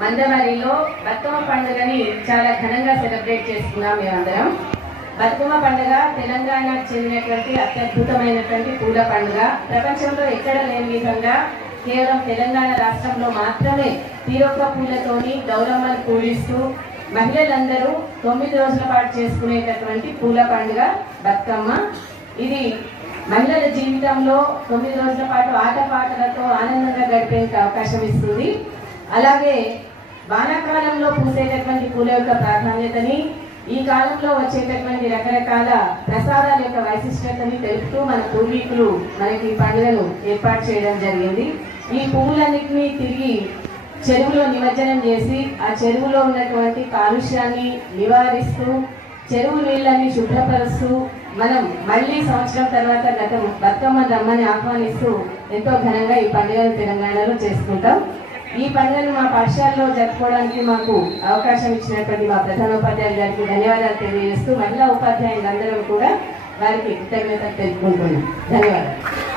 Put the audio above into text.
మందమరిలో బతుకమ్మ పండుగని చాలా ఘనంగా సెలబ్రేట్ చేసుకున్నాం మేమందరం. బతుకమ్మ పండుగ తెలంగాణకు చెందినటువంటి అత్యద్భుతమైనటువంటి పూల పండుగ. ప్రపంచంలో ఎక్కడ లేని విధంగా కేవలం తెలంగాణ రాష్ట్రంలో మాత్రమే తీరొక్క పూలతోని గౌరమ్మను పూజిస్తూ మహిళలందరూ 9 రోజుల పాటు చేసుకునేటటువంటి పూల పండుగ బతుకమ్మ. ఇది మహిళల జీవితంలో 9 రోజుల పాటు ఆటపాటలతో ఆనందంగా గడిపేందుకు అవకాశం ఇస్తుంది. అలాగే వానాకాలంలో పూసేటటువంటి పూల యొక్క ప్రాధాన్యతని, ఈ కాలంలో వచ్చేటటువంటి రకరకాల ప్రసాదాల యొక్క వైశిష్టతని తెలుపుతూ మన పూర్వీకులు మనకి ఈ పండుగను ఏర్పాటు చేయడం జరిగింది. ఈ పువ్వులన్నింటినీ తిరిగి చెరువులో నిమజ్జనం చేసి ఆ చెరువులో ఉన్నటువంటి కాలుష్యాన్ని నివారిస్తూ చెరువు నీళ్ళని శుభ్రపరుస్తూ మనం మళ్ళీ సంవత్సరం తర్వాత బతుకమ్మ రమ్మని ఆహ్వానిస్తూ ఎంతో ఘనంగా ఈ పండుగను తెలంగాణలో చేసుకుంటాం. ఈ పండుగను మా పాఠశాలలో జరుపుకోవడానికి మాకు అవకాశం ఇచ్చినటువంటి మా ప్రధానోపాధ్యాయులు గారికి ధన్యవాదాలు తెలియజేస్తూ మహిళా ఉపాధ్యాయులందరం కూడా వారికి కృతజ్ఞతలు తెలుపుకుంటున్నాం. ధన్యవాదాలు.